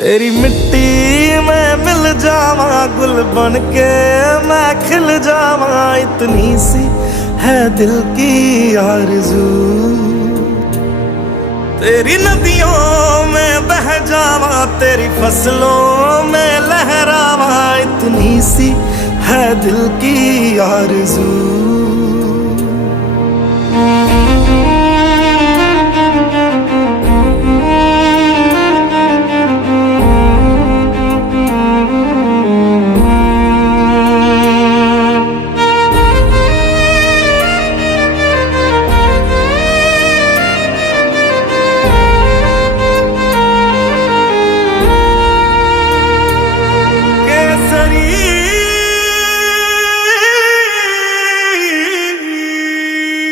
तेरी मिट्टी में मिल जावा, गुल बन के मैं खिल जावा, इतनी सी है दिल की आरज़ू। तेरी नदियों में बह जावा, तेरी फसलों में लहरावा, इतनी सी है दिल की आरज़ू।